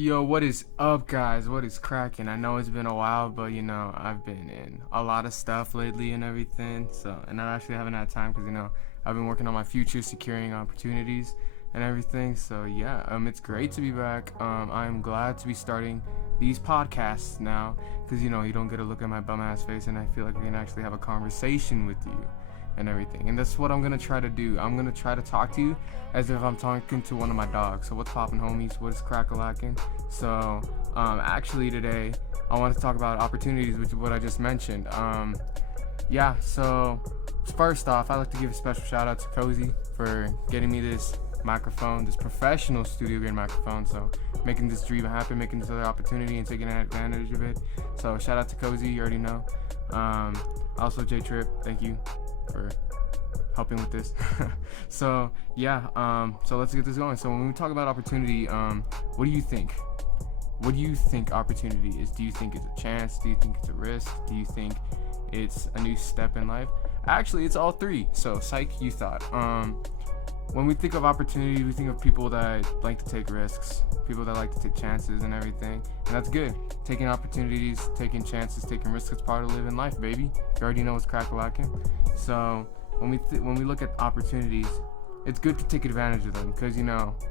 Yo, what is up, guys? What is cracking? I know it's been a while, but I've been in a lot of stuff lately and everything. And I actually haven't had time because I've been working on my future, securing opportunities and everything. So yeah, it's great to be back. I'm glad to be starting these podcasts now because you don't get to look at my bum ass face, and I feel like I can actually have a conversation with you and everything. And that's what I'm gonna try to do. I'm gonna try to talk to you as if I'm talking to one of my dogs. So what's poppin', homies? What's crack-a-lackin'? So actually today I want to talk about opportunities, which is what I just mentioned. So first off, I'd like to give a special shout out to Cozy for getting me this microphone, this professional studio grade microphone. So making this dream happen, making this other opportunity and taking advantage of it. So shout out to Cozy, you already know. Also J Trip, thank you for helping with this. So let's get this going. So when we talk about opportunity, what do you think? What do you think opportunity is? Do you think it's a chance? Do you think it's a risk? Do you think it's a new step in life? Actually, it's all three. So psych, you thought. When we think of opportunity, we think of people that like to take risks, people that like to take chances and everything, and that's good. Taking opportunities, taking chances, taking risks is part of living life, baby. You already know what's crack-a-lackin'. So when we look at opportunities, it's good to take advantage of them because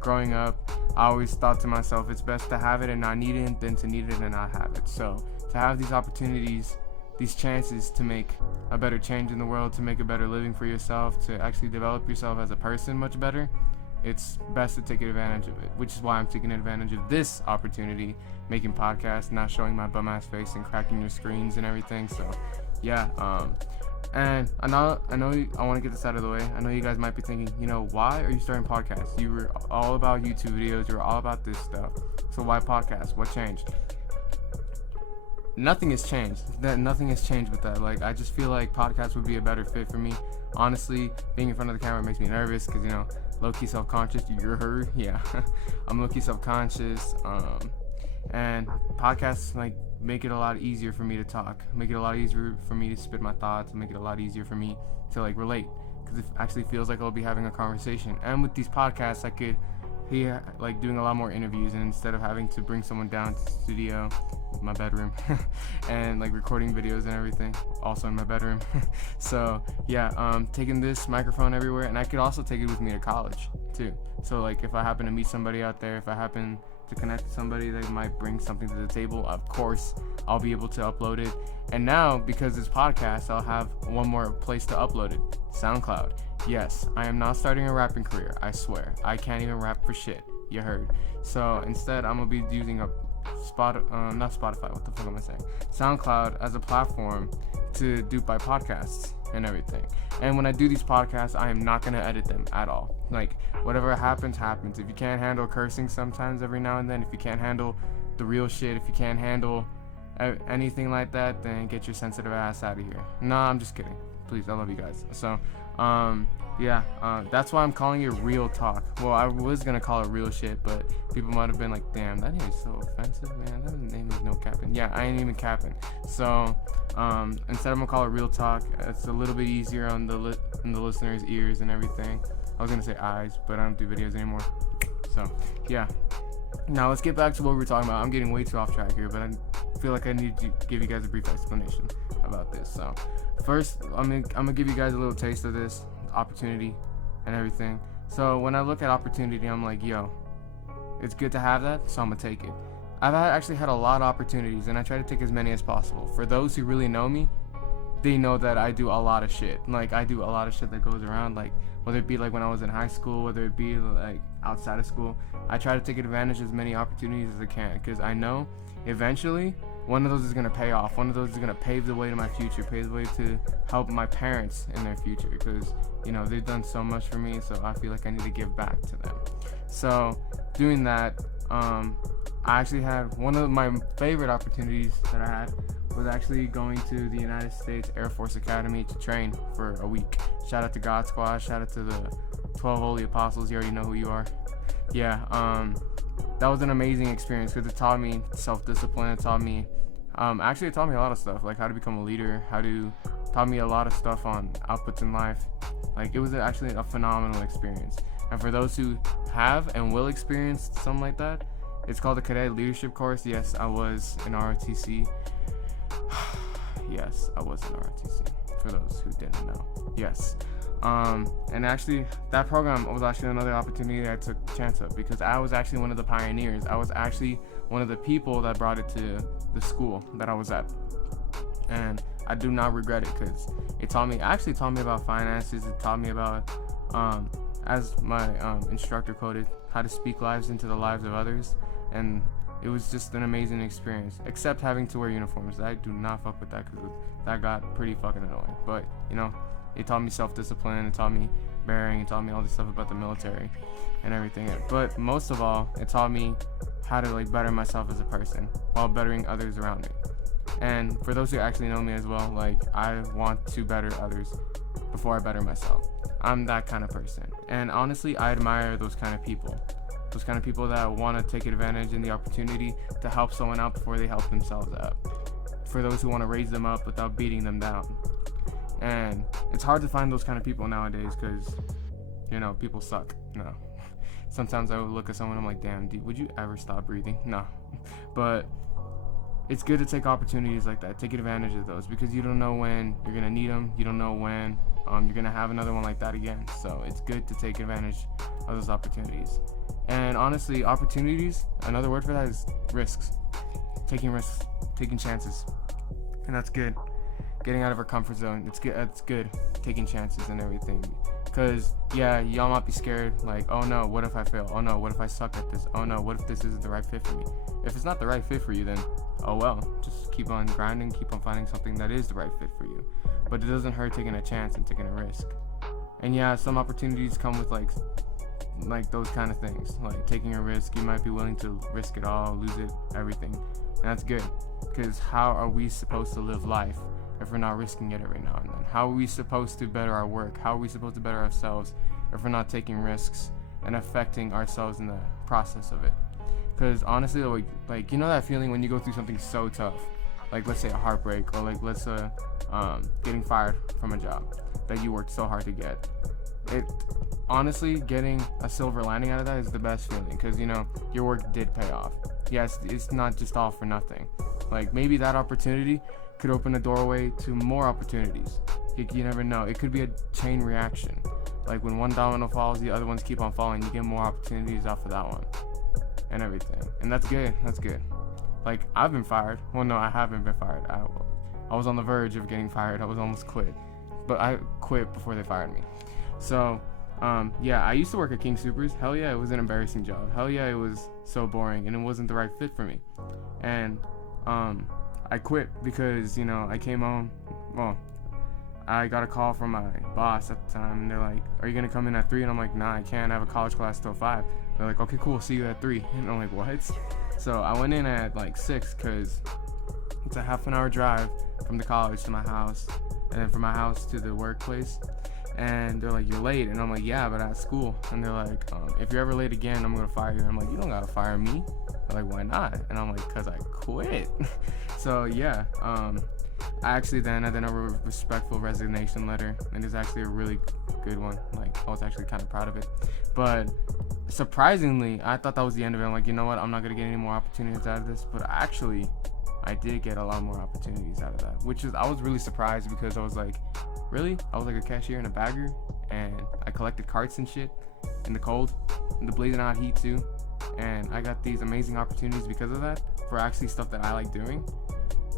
growing up, I always thought to myself, it's best to have it and not need it than to need it and not have it. So to have these opportunities, these chances to make a better change in the world, to make a better living for yourself, to actually develop yourself as a person much better, it's best to take advantage of it, which is why I'm taking advantage of this opportunity, making podcasts, not showing my bum ass face and cracking your screens and everything. So yeah, and I want to get this out of the way. I know you guys might be thinking, why are you starting podcasts? You were all about YouTube videos, you were all about this stuff, so why podcast? What changed? Nothing has changed. Nothing has changed with that. Like, I just feel like podcasts would be a better fit for me. Honestly, being in front of the camera makes me nervous because, low-key self-conscious. You're heard? Yeah. I'm low-key self-conscious. And podcasts, make it a lot easier for me to talk. Make it a lot easier for me to spit my thoughts. Make it a lot easier for me to, relate. Because it actually feels like I'll be having a conversation. And with these podcasts, I could be, doing a lot more interviews. And instead of having to bring someone down to the studio, my bedroom and recording videos and everything also in my bedroom. So yeah, taking this microphone everywhere, and I could also take it with me to college too. So if I happen to meet somebody out there, if I happen to connect with somebody that might bring something to the table, of course I'll be able to upload it. And now, because this podcast, I'll have one more place to upload it: SoundCloud. Yes, I am not starting a rapping career, I swear. I can't even rap for shit, you heard. So instead, I'm gonna be using not Spotify, what the fuck am I saying? SoundCloud as a platform to do my podcasts and everything. And when I do these podcasts, I am not gonna edit them at all. Whatever happens. If you can't handle cursing sometimes every now and then, if you can't handle the real shit, if you can't handle anything like that, then get your sensitive ass out of here. No, I'm just kidding. Please, I love you guys. So, that's why I'm calling it Real Talk. Well, I was gonna call it Real Shit, but people might have been like, damn, that name is so offensive, man. That name is no capping. Yeah, I ain't even capping. So instead I'm gonna call it Real Talk. It's a little bit easier on the listeners' ears and everything. I was gonna say eyes, but I don't do videos anymore. So yeah, now let's get back to what we were talking about. I'm getting way too off track here, but I feel like I need to give you guys a brief explanation about this. So first, I'm gonna give you guys a little taste of this opportunity and everything. So when I look at opportunity, I'm like, yo, it's good to have that, so I'm gonna take it. I've actually had a lot of opportunities, and I try to take as many as possible. For those who really know me, they know that I do a lot of shit. I do a lot of shit that goes around, whether it be when I was in high school, whether it be outside of school. I try to take advantage of as many opportunities as I can, because I know eventually one of those is going to pay off. One of those is going to pave the way to my future, pave the way to help my parents in their future, because they've done so much for me, so I feel like I need to give back to them. So doing that, I actually had one of my favorite opportunities that I had was actually going to the United States Air Force Academy to train for a week. Shout out to God Squad, shout out to the 12 Holy Apostles, you already know who you are. Yeah, that was an amazing experience because it taught me self-discipline. It taught me a lot of stuff, how to become a leader, taught me a lot of stuff on outputs in life. It was actually a phenomenal experience. And for those who have and will experience something like that, It's called the Cadet Leadership Course. Yes, I was in ROTC. Yes, I was in ROTC, for those who didn't know. Yes. And actually, that program was actually another opportunity I took a chance of, because I was actually one of the pioneers. I was actually one of the people that brought it to the school that I was at. And I do not regret it, because it taught me about finances. It taught me about, as my instructor quoted, how to speak lives into the lives of others. And it was just an amazing experience, except having to wear uniforms. I do not fuck with that, because that got pretty fucking annoying. But, you know, it taught me self-discipline. It taught me bearing. It taught me all this stuff about the military and everything. But most of all, it taught me how to like better myself as a person while bettering others around me. And for those who actually know me as well, like, I want to better others before I better myself. I'm that kind of person. And honestly, I admire those kind of people. Those kind of people that want to take advantage in the opportunity to help someone out before they help themselves out. For those who want to raise them up without beating them down. And it's hard to find those kind of people nowadays, because, you know, people suck. No. Sometimes I would look at someone, I'm like, damn, dude, would you ever stop breathing? No. But it's good to take opportunities like that. Take advantage of those, because you don't know when you're going to need them. You don't know when you're going to have another one like that again. So it's good to take advantage of those opportunities. And honestly, opportunities, another word for that is risks. Taking risks, taking chances. And that's good. Getting out of our comfort zone. It's good. It's good. Taking chances and everything. Because, yeah, y'all might be scared. Like, oh no, what if I fail? Oh no, what if I suck at this? Oh no, what if this isn't the right fit for me? If it's not the right fit for you, then, oh well. Just keep on grinding. Keep on finding something that is the right fit for you. But it doesn't hurt taking a chance and taking a risk. And yeah, some opportunities come with like those kind of things. Like taking a risk. You might be willing to risk it all, lose it, everything. And that's good. Because how are we supposed to live life if we're not risking it every now and then? How are we supposed to better our work? How are we supposed to better ourselves if we're not taking risks and affecting ourselves in the process of it? Because honestly, like you know that feeling when you go through something so tough, like let's say a heartbreak, or like let's say getting fired from a job that you worked so hard to get. It honestly, getting a silver lining out of that is the best feeling, because you know your work did pay off. Yes, it's not just all for nothing. Like maybe that opportunity could open a doorway to more opportunities. You never know. It could be a chain reaction. Like when one domino falls, the other ones keep on falling. You get more opportunities off of that one and everything. And that's good. That's good. Like I've been fired. Well, no, I haven't been fired. I was on the verge of getting fired. I was almost quit. But I quit before they fired me. So, yeah, I used to work at King Soopers. Hell yeah, it was an embarrassing job. Hell yeah, it was so boring and it wasn't the right fit for me. And, I quit because, you know, I came home, well, I got a call from my boss at the time, and they're like, are you going to come in at 3? And I'm like, nah, I can't. I have a college class till 5. They're like, okay, cool, see you at 3. And I'm like, what? So I went in at like 6, because it's a half an hour drive from the college to my house, and then from my house to the workplace. And they're like, you're late. And I'm like, yeah, but at school. And they're like, if you're ever late again, I'm going to fire you. And I'm like, you don't got to fire me. They're like, why not? And I'm like, because I quit. So, yeah. I actually then wrote a respectful resignation letter. And it's actually a really good one. Like, I was actually kind of proud of it. But surprisingly, I thought that was the end of it. I'm like, you know what? I'm not going to get any more opportunities out of this. But actually, I did get a lot more opportunities out of that. I was really surprised, because I was like, really? I was like a cashier and a bagger, and I collected carts and shit in the cold, in the blazing hot heat too, and I got these amazing opportunities because of that, for actually stuff that I like doing.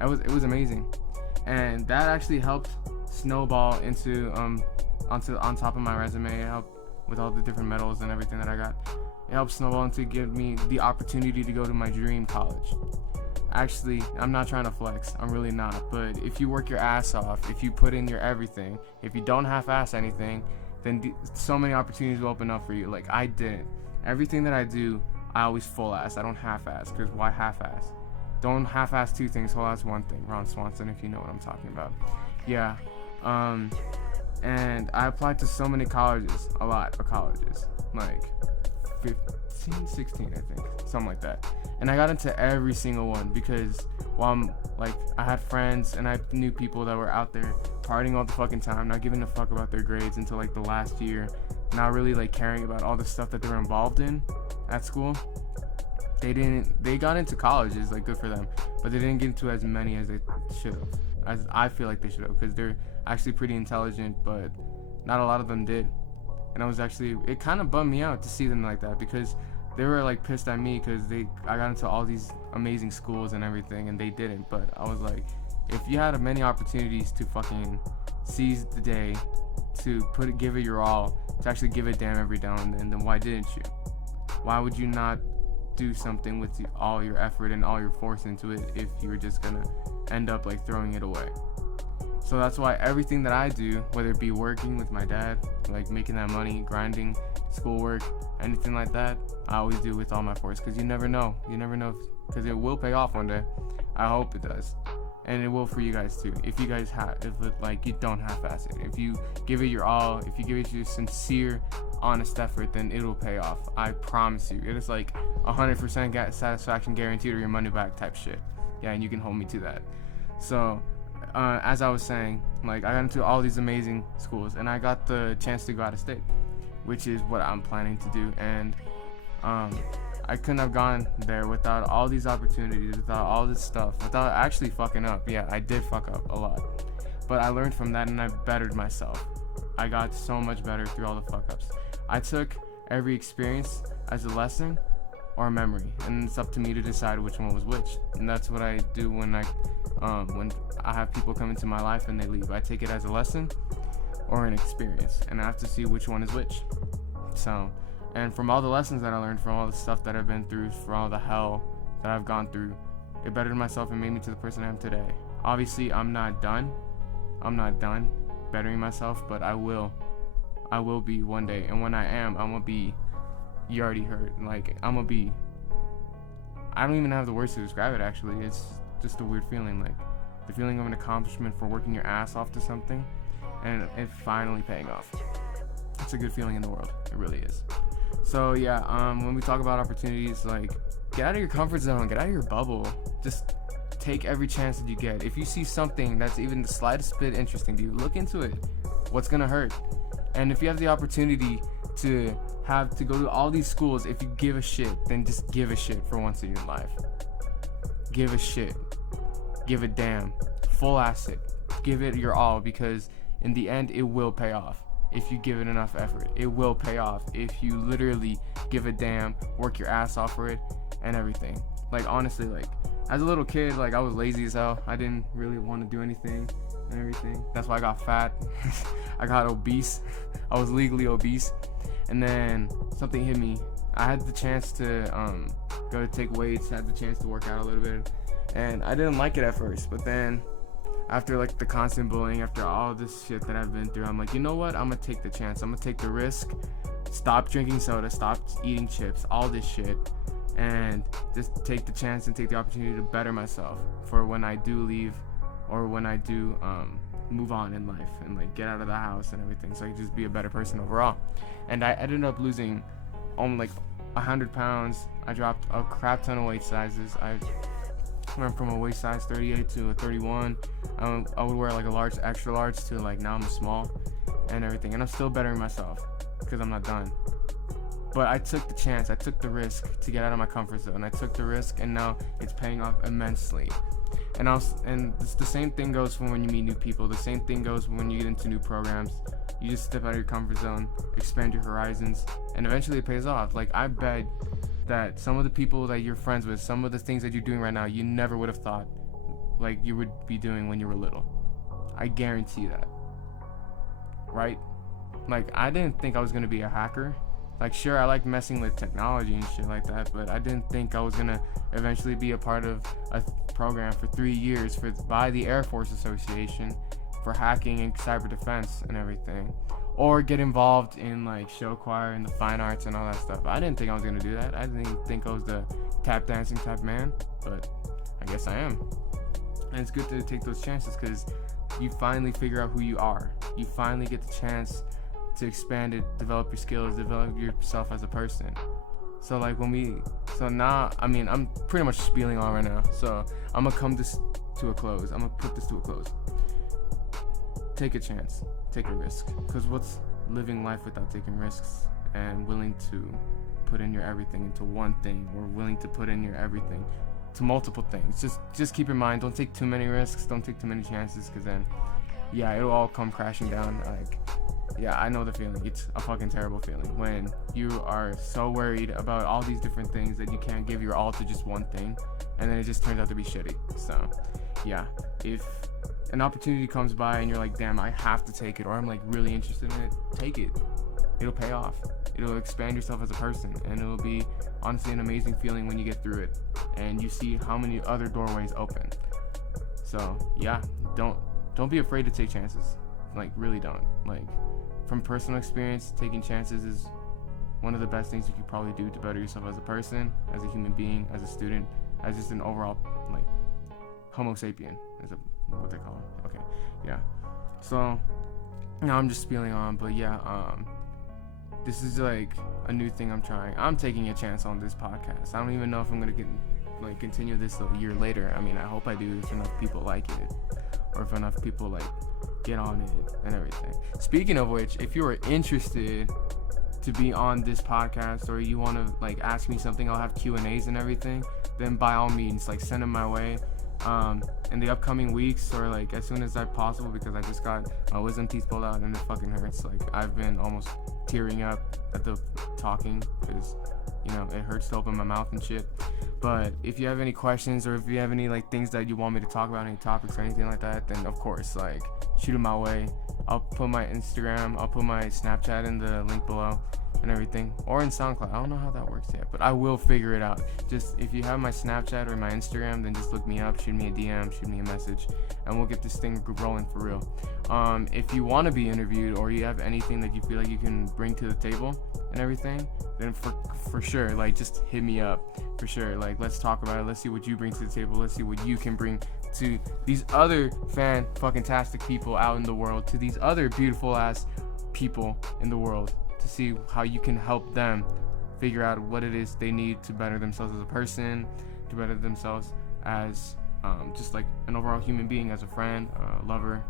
It was amazing, and that actually helped snowball into on top of my resume. It helped with all the different medals and everything that I got. It helped snowball into give me the opportunity to go to my dream college. Actually, I'm not trying to flex. I'm really not. But if you work your ass off, if you put in your everything, if you don't half-ass anything, then so many opportunities will open up for you. Like I didn't. Everything that I do, I always full-ass. I don't half-ass, because why half-ass? Don't half-ass 2 things, whole-ass 1 thing. Ron Swanson, if you know what I'm talking about. Yeah. And I applied to so many colleges, a lot of colleges, like 15, 16, I think, something like that. And I got into every single one, because I had friends and I knew people that were out there partying all the fucking time, not giving a fuck about their grades until like the last year, not really like caring about all the stuff that they were involved in at school. they got into colleges, like good for them, but they didn't get into as many as they should have, as I feel like they should have, because they're actually pretty intelligent, but not a lot of them did. And it kind of bummed me out to see them like that, because they were like pissed at me because I got into all these amazing schools and everything, and they didn't. But I was like, if you had many opportunities to fucking seize the day, to give it your all, to actually give a damn every now and then why didn't you? Why would you not do something with all your effort and all your force into it if you were just gonna end up like throwing it away? So that's why everything that I do, whether it be working with my dad, like making that money, grinding, schoolwork, anything like that, I always do with all my force, because you never know, because it will pay off one day. I hope it does, and it will for you guys too. If you guys you don't half-ass it, if you give it your all, if you give it your sincere, honest effort, then it'll pay off. I promise you. It is like 100% satisfaction guaranteed or your money back type shit. Yeah, and you can hold me to that. So as I was saying, like, I got into all these amazing schools, and I got the chance to go out of state, which is what I'm planning to do. And I couldn't have gone there without all these opportunities, without all this stuff, without actually fucking up. Yeah, I did fuck up a lot, but I learned from that and I bettered myself. I got so much better through all the fuck ups. I took every experience as a lesson or a memory, and it's up to me to decide which one was which. And that's what I do when I have people come into my life and they leave. I take it as a lesson or an experience, and I have to see which one is which. So, and from all the lessons that I learned, from all the stuff that I've been through, from all the hell that I've gone through, it bettered myself and made me to the person I am today. Obviously, I'm not done bettering myself, but I will be one day. And when I am, I'm gonna be, you already heard, like, I'm gonna be, I don't even have the words to describe it, actually. It's just a weird feeling, like the feeling of an accomplishment for working your ass off to something and it finally paying off. It's a good feeling in the world. It really is. So yeah, when we talk about opportunities, like, get out of your comfort zone, get out of your bubble. Just take every chance that you get. If you see something that's even the slightest bit interesting to you, look into it. What's gonna hurt? And if you have the opportunity to go to all these schools, if you give a shit, then just give a shit for once in your life. Give a shit. Give a damn. Full acid. Give it your all, because in the end, it will pay off. If you give it enough effort, it will pay off. If you literally give a damn, work your ass off for it, and everything. Like, honestly, like, as a little kid, like, I was lazy as hell. I didn't really want to do anything and everything. That's why I got fat. I got obese. I was legally obese. And then something hit me. I had the chance to go to take weights, had the chance to work out a little bit, and I didn't like it at first. But then after, like, the constant bullying, after all this shit that I've been through, I'm like, you know what? I'm gonna take the chance. I'm gonna take the risk. Stop drinking soda. Stop eating chips. All this shit. And just take the chance and take the opportunity to better myself for when I do leave, or when I do move on in life and, like, get out of the house and everything, so I can just be a better person overall. And I ended up losing like 100 pounds. I dropped a crap ton of weight sizes. I went from a waist size 38 to a 31. I would wear like a large, extra large, to like now I'm a small and everything. And I'm still bettering myself because I'm not done. But I took the chance, I took the risk to get out of my comfort zone. I took the risk, and now it's paying off immensely. And it's the same thing goes for when you meet new people. The same thing goes when you get into new programs. You just step out of your comfort zone, expand your horizons, and eventually it pays off. Like, I bet that some of the people that you're friends with, some of the things that you're doing right now, you never would have thought, like, you would be doing when you were little. I guarantee that. Right? Like, I didn't think I was gonna be a hacker. Like, sure, I like messing with technology and shit like that, but I didn't think I was gonna eventually be a part of a program for 3 years by the Air Force Association for hacking and cyber defense and everything, or get involved in, like, show choir and the fine arts and all that stuff. I didn't think I was gonna do that. I didn't think I was the tap dancing type man, but I guess I am. And it's good to take those chances, because you finally figure out who you are. You finally get the chance to expand it, develop your skills, develop yourself as a person. So, like, now, I mean, I'm pretty much spieling on right now, so I'm gonna come to a close. I'm gonna put this to a close. Take a chance, take a risk, because what's living life without taking risks and willing to put in your everything into one thing, or willing to put in your everything to multiple things. Just keep in mind, don't take too many risks, don't take too many chances, because then it'll all come crashing down. Like, I know the feeling. It's a fucking terrible feeling when you are so worried about all these different things that you can't give your all to just one thing, and then it just turns out to be shitty. So if an opportunity comes by and you're like, damn, I have to take it, or I'm like really interested in it, take it. It'll pay off. It'll expand yourself as a person, and it'll be honestly an amazing feeling when you get through it and you see how many other doorways open. So don't be afraid to take chances. Like, really don't. Like, from personal experience, taking chances is one of the best things you could probably do to better yourself as a person, as a human being, as a student, as just an overall, like, Homo sapien is what they call it. Okay, so now I'm just spilling on, but this is like a new thing I'm trying. I'm taking a chance on this podcast. I don't even know if I'm gonna continue this a year later. I mean, I hope I do if enough people like it, or if enough people like get on it and everything. Speaking of which, if you are interested to be on this podcast, or you want to like ask me something, I'll have Q&As and everything, then by all means, like, send them my way in the upcoming weeks, or like as soon as possible, because I just got my wisdom teeth pulled out and it fucking hurts. Like, I've been almost tearing up at the talking, because it hurts to open my mouth and shit. But if you have any questions, or if you have any like things that you want me to talk about, any topics or anything like that, then of course, like, shoot them my way. I'll put my Instagram, I'll put my Snapchat in the link below and everything, or in SoundCloud. I don't know how that works yet, but I will figure it out. Just, if you have my Snapchat or my Instagram, then just look me up, shoot me a DM, shoot me a message, and we'll get this thing rolling for real. If you want to be interviewed, or you have anything that you feel like you can bring to the table and everything, then for sure, like, just hit me up for sure. Like, let's talk about it. Let's see what you bring to the table. Let's see what you can bring to these other fan-fucking-tastic people out in the world, to these other beautiful-ass people in the world, to see how you can help them figure out what it is they need to better themselves as a person, to better themselves as just like an overall human being, as a friend, lover,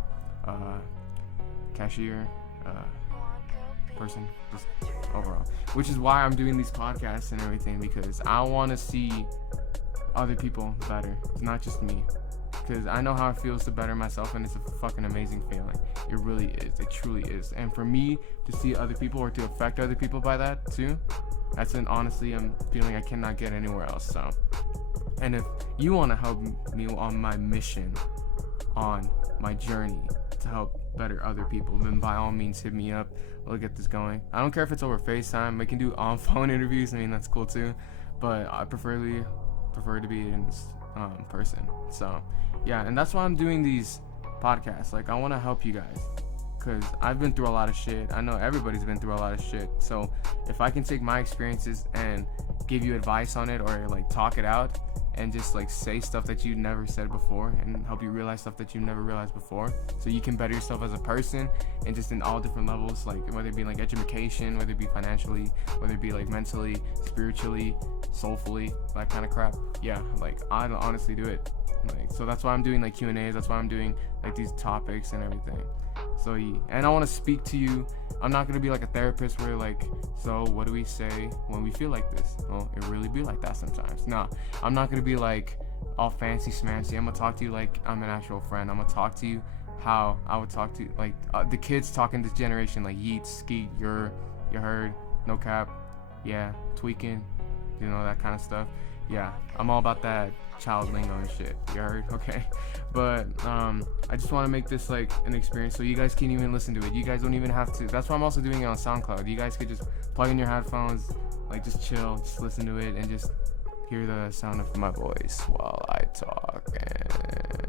cashier, person, just overall. Which is why I'm doing these podcasts and everything, because I want to see other people better. It's not just me, because I know how it feels to better myself, and it's a fucking amazing feeling. It really is. It truly is. And for me to see other people, or to affect other people by that too, that's honestly a feeling I cannot get anywhere else. So, and if you want to help me on my mission, on my journey to help better other people, then by all means hit me up. We'll get this going. I don't care if it's over FaceTime. We can do on-phone interviews. I mean, that's cool too, but I prefer to be in person. So and that's why I'm doing these podcasts. Like, I want to help you guys, because I've been through a lot of shit. I know everybody's been through a lot of shit. So if I can take my experiences and give you advice on it, or like talk it out, and just like say stuff that you never said before, and help you realize stuff that you never realized before, so you can better yourself as a person, and just in all different levels, like whether it be like education, whether it be financially, whether it be like mentally, spiritually, soulfully, that kind of crap. Like, I don't honestly do it. Like, so that's why I'm doing like Q&As. That's why I'm doing like these topics and everything. So and I want to speak to you. I'm not gonna be like a therapist where like, so what do we say when we feel like this? Well, it really be like that sometimes. Nah, I'm not gonna be like all fancy smancy. I'm gonna talk to you like I'm an actual friend. I'm gonna talk to you how I would talk to like the kids talking this generation, like yeet, skeet, you heard, no cap, tweaking, that kind of stuff. I'm all about that child lingo and shit. You heard? Okay. But I just want to make this like an experience so you guys can even listen to it. You guys don't even have to. That's why I'm also doing it on SoundCloud. You guys could just plug in your headphones, like just chill, just listen to it, and just hear the sound of my voice while I talk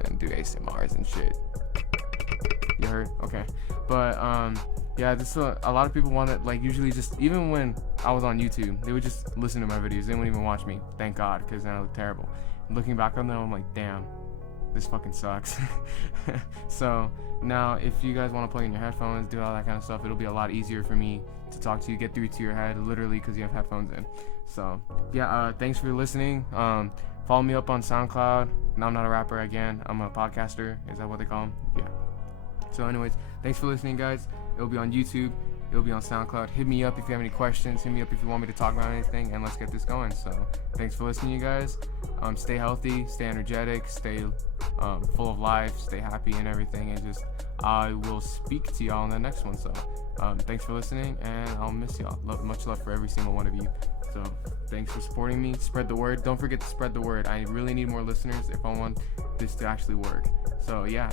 and do ASMRs and shit. You heard? Okay. But this a lot of people want to, like, usually just, even when I was on YouTube, they would just listen to my videos. They wouldn't even watch me. Thank God, because then I look terrible. Looking back on them, I'm like, damn, this fucking sucks. So now, if you guys want to plug in your headphones, do all that kind of stuff, it'll be a lot easier for me to talk to you, get through to your head, literally, because you have headphones in. So thanks for listening. Follow me up on SoundCloud. Now I'm not a rapper again. I'm a podcaster. Is that what they call them? Yeah. So anyways, thanks for listening, guys. It'll be on YouTube. It'll be on SoundCloud. Hit me up if you have any questions. Hit me up if you want me to talk about anything, and let's get this going. So thanks for listening, you guys. Stay healthy, stay energetic, stay full of life, stay happy and everything, and just I will speak to y'all in the next one. So thanks for listening, and I'll miss y'all. Much love for every single one of you. So thanks for supporting me. Spread the word. Don't forget to spread the word. I really need more listeners if I want this to actually work. So yeah,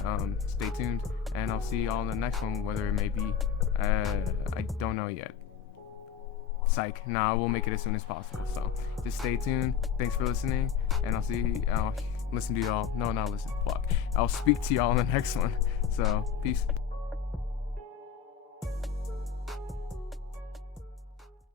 stay tuned, and I'll see y'all in the next one, whether it may be I don't know yet. Psych. Nah, we'll make it as soon as possible. So just stay tuned. Thanks for listening, and I'll listen to y'all. No, not listen. Fuck. I'll speak to y'all in the next one. So peace.